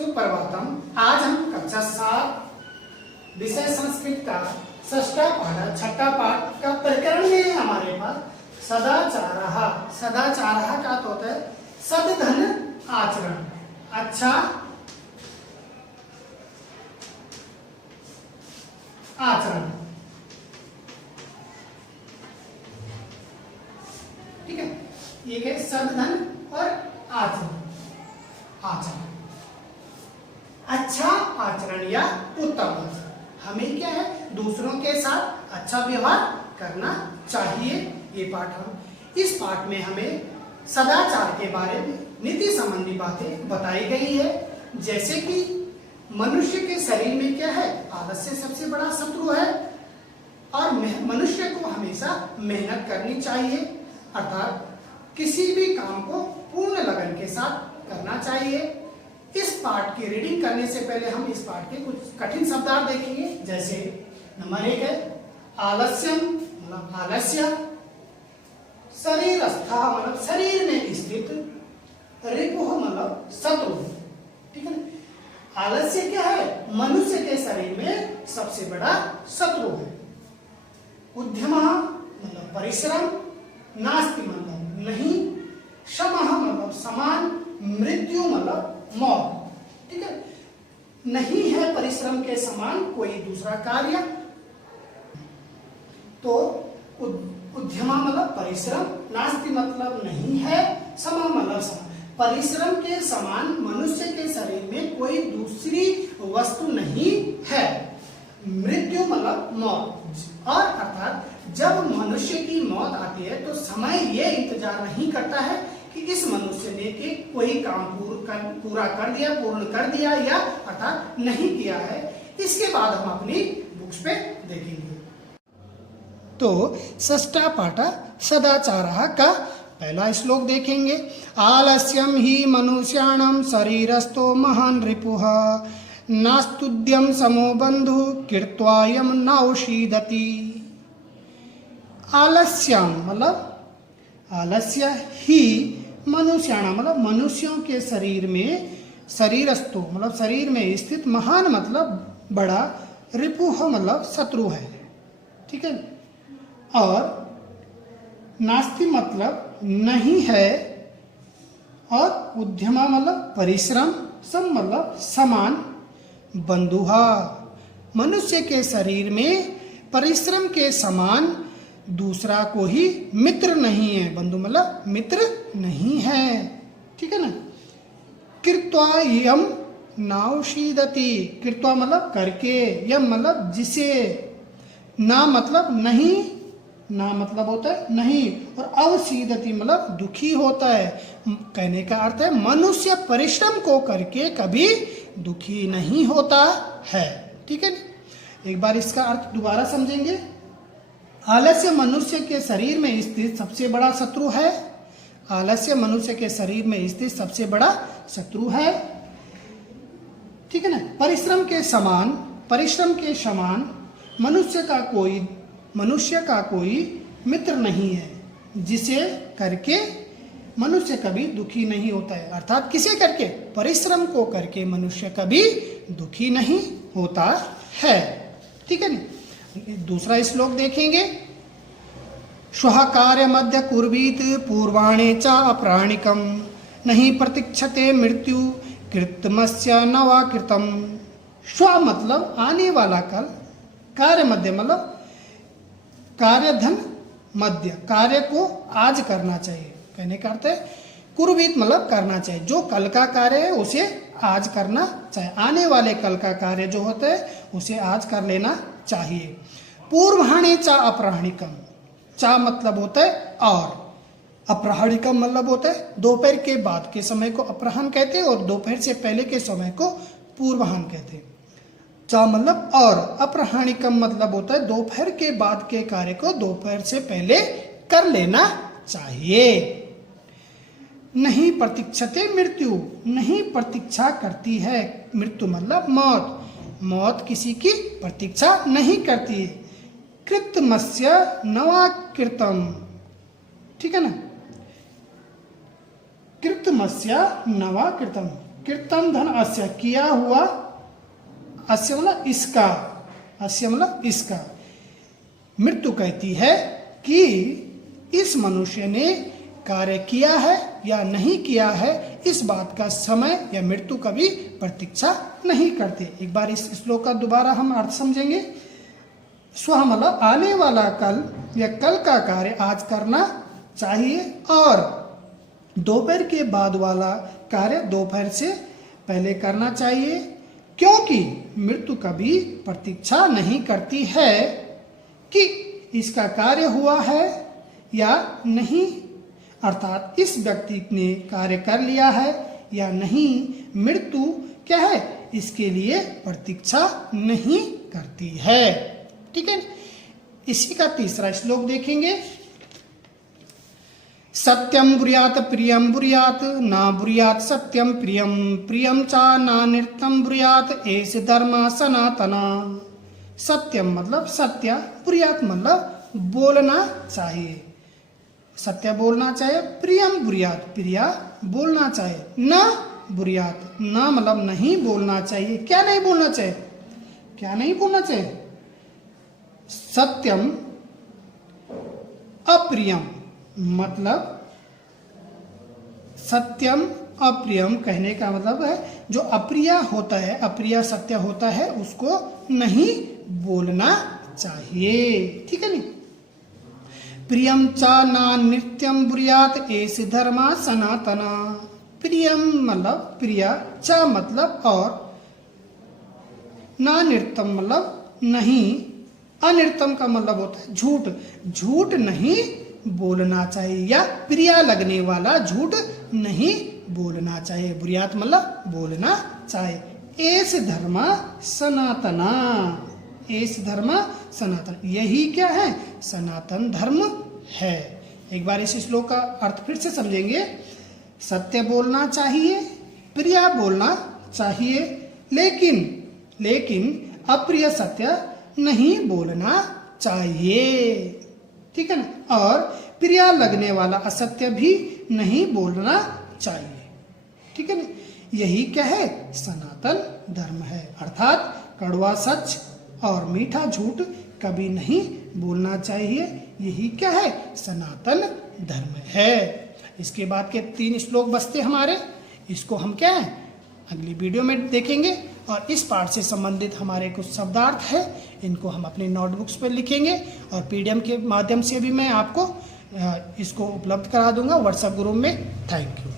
सुप्रभातम। आज हम कक्षा 7 विषय संस्कृत का षष्ठा पाठ छठा पाठ का प्रकरण में है हमारे पास सदाचारः। सदाचारः का तो होता है सद्धन आचरण, अच्छा आचरण। ठीक है, एक है सद्धन और आचरण। आचरण अच्छा आचरण या उत्तम आचरण। हमें क्या है, दूसरों के साथ अच्छा व्यवहार करना चाहिए। ये पाठ हम इस पाठ में हमें सदाचार के बारे में नीति संबंधी बातें बताई गई है। जैसे कि मनुष्य के शरीर में क्या है, आलस्य सबसे बड़ा शत्रु है और मनुष्य को हमेशा मेहनत करनी चाहिए, अर्थात किसी भी काम को पूर्ण लगन के साथ करना चाहिए। इस पाठ की रीडिंग करने से पहले हम इस पाठ के कुछ कठिन शब्दार्थ देखेंगे। जैसे नंबर 1 है आलस्यम, मतलब आलस्य। शरीरस्था मतलब शरीर में स्थित, रिपुः मतलब शत्रु। ठीक है ना। आलस्य क्या है, मनुष्य के शरीर में सबसे बड़ा शत्रु है। उद्यमः मतलब परिश्रम, नास्ति मतलब नहीं, शमः मतलब समान, मृत्यु मतलब मौत। ठीक है, नहीं है परिश्रम के समान कोई दूसरा कार्य। तो उद्यमा मतलब परिश्रम, नास्ति मतलब नहीं है, समा मतलब समान। परिश्रम के समान मनुष्य के शरीर में कोई दूसरी वस्तु नहीं है। मृत्यु मतलब मौत। और अर्थात जब मनुष्य की मौत आती है तो समय ये इंतजार नहीं करता है कि इस मनुष्य ने कि कोई काम पूरा कर दिया, पूर्ण कर दिया या अर्थात नहीं किया है। इसके बाद हम अपनी बुक्स पे देखेंगे। तो षष्ठा पाठ सदाचारः का पहला श्लोक देखेंगे। आलस्यम ही मनुष्याणां शरीरस्थो महान् रिपुः, नास्तुद्यं समो बन्धु कृत्वायं नौषीदति। आलस्यम मतलब आलस्य ही मनुष्याणां मतलब मनुष्यों के शरीर में, शरीरस्थो मतलब शरीर में स्थित, महान मतलब बड़ा, रिपुः मतलब शत्रु है। ठीक है, और नास्ति मतलब नहीं है, और उद्यमा मतलब परिश्रम, सम मतलब समान, बंधुहा मनुष्य के शरीर में परिश्रम के समान दूसरा को ही मित्र नहीं है। बंधु मतलब मित्र नहीं है। ठीक है ना। कृत्वा यम नौषीदति, कृत्वा मतलब करके, यम मतलब जिसे, ना मतलब नहीं, ना मतलब होता है नहीं, और अवसीदति मतलब दुखी होता है। कहने का अर्थ है मनुष्य परिश्रम को करके कभी दुखी नहीं होता है। ठीक है ना। एक बार इसका अर्थ दोबारा समझेंगे। आलस्य मनुष्य के शरीर में स्थित सबसे बड़ा शत्रु है। आलस्य मनुष्य के शरीर में स्थित सबसे बड़ा शत्रु है। ठीक है ना। परिश्रम के समान, परिश्रम के समान मनुष्य का कोई मित्र नहीं है, जिसे करके मनुष्य कभी दुखी नहीं होता है। अर्थात किसे करके, परिश्रम को करके मनुष्य कभी दुखी नहीं होता है। ठीक है ना। दूसरा श्लोक देखेंगे। श्वः कार्य मध्य कुर्वीत पूर्वाणे च अप्राणिकम, नहीं प्रतीक्षते मृत्यु कृतमस्य न वा कृतम। श्व मतलब आने वाला कल, कार्य मध्य मतलब कार्यधन मध्य, कार्य को आज करना चाहिए। कहने का अर्थ है कुर्वीत मतलब करना चाहिए, जो कल का कार्य है उसे आज करना चाहिए। आने वाले कल का कार्य जो होता है उसे आज कर लेना चाहिए। पूर्वाणे च अपराह्णिकम, चा मतलब होता है और, अपराह्णिकम मतलब होता है दोपहर के बाद के समय को अपराह्न कहते हैं और दोपहर से पहले के समय को पूर्वाह्न कहते हैं। चा मतलब और, अपराह्णिकम मतलब होता है दोपहर के बाद के कार्य को दोपहर से पहले कर लेना चाहिए। नहीं प्रतीक्षते मृत्यु, नहीं प्रतीक्षा करती है, मृत्यु मतलब मौत, मौत किसी की प्रतीक्षा नहीं करती है। कृतमस्य नवा कृतम। ठीक है ना। कृतमस्य नवा कृतम कृतं धन अस्य, किया हुआ, अस्य मतलब इसका, अस्य मतलब इसका। मृत्यु कहती है कि इस मनुष्य ने कार्य किया है या नहीं किया है, इस बात का समय या मृत्यु कभी प्रतीक्षा नहीं करते। एक बार इस श्लोक का दोबारा हम अर्थ समझेंगे। स्व मतलब आने वाला कल या कल का कार्य आज करना चाहिए, और दोपहर के बाद वाला कार्य दोपहर से पहले करना चाहिए, क्योंकि मृत्यु कभी प्रतीक्षा नहीं करती है कि इसका कार्य हुआ है या नहीं, अर्थात इस व्यक्ति ने कार्य कर लिया है या नहीं। मृत्यु क्या है, इसके लिए प्रतीक्षा नहीं करती है। ठीक है, इसी का तीसरा श्लोक देखेंगे। सत्यम ब्रूयात प्रियम ब्रूयात, ना ब्रूयात सत्यम प्रियम, प्रियम चा ना नृत्यम ब्रूयात, एष धर्म सनातना। सत्यम मतलब सत्य, ब्रूयात मतलब बोलना चाहिए, सत्य बोलना चाहिए। प्रियम ब्रूयात, प्रिया बोलना चाहिए। ना ब्रूयात, ना मतलब नहीं बोलना चाहिए। क्या नहीं बोलना चाहिए, क्या नहीं बोलना चाहिए? सत्यम अप्रियम, मतलब सत्यम अप्रियम कहने का मतलब है जो अप्रिय होता है, अप्रिय सत्य होता है, उसको नहीं बोलना चाहिए। ठीक है नी। प्रियम चा ना नित्यम ब्रूयात, एष धर्म सनातना। प्रियम मतलब प्रिय, च मतलब और, ना नृत्यम मतलब नहीं, अनृतम का मतलब होता है झूठ, झूठ नहीं बोलना चाहिए, या प्रिय लगने वाला झूठ नहीं बोलना चाहिए। ब्रूयात मतलब बोलना चाहिए। एष धर्म सनातना, एष धर्म सनातन, यही क्या है, सनातन धर्म है। एक बार इस श्लोक का अर्थ फिर से समझेंगे। सत्य बोलना चाहिए, प्रिय बोलना चाहिए, लेकिन अप्रिय सत्य नहीं बोलना चाहिए। ठीक है ना। और प्रिय लगने वाला असत्य भी नहीं बोलना चाहिए। ठीक है ना। यही क्या है, सनातन धर्म है। अर्थात कड़वा सच और मीठा झूठ कभी नहीं बोलना चाहिए। यही क्या है, सनातन धर्म है। इसके बाद के 3 श्लोक बचते हमारे, इसको हम क्या है अगली वीडियो में देखेंगे। और इस पाठ से संबंधित हमारे कुछ शब्दार्थ है, इनको हम अपने नोटबुक्स पर लिखेंगे और पीडीएफ के माध्यम से भी मैं आपको इसको उपलब्ध करा दूंगा व्हाट्सएप ग्रुप में। Thank you.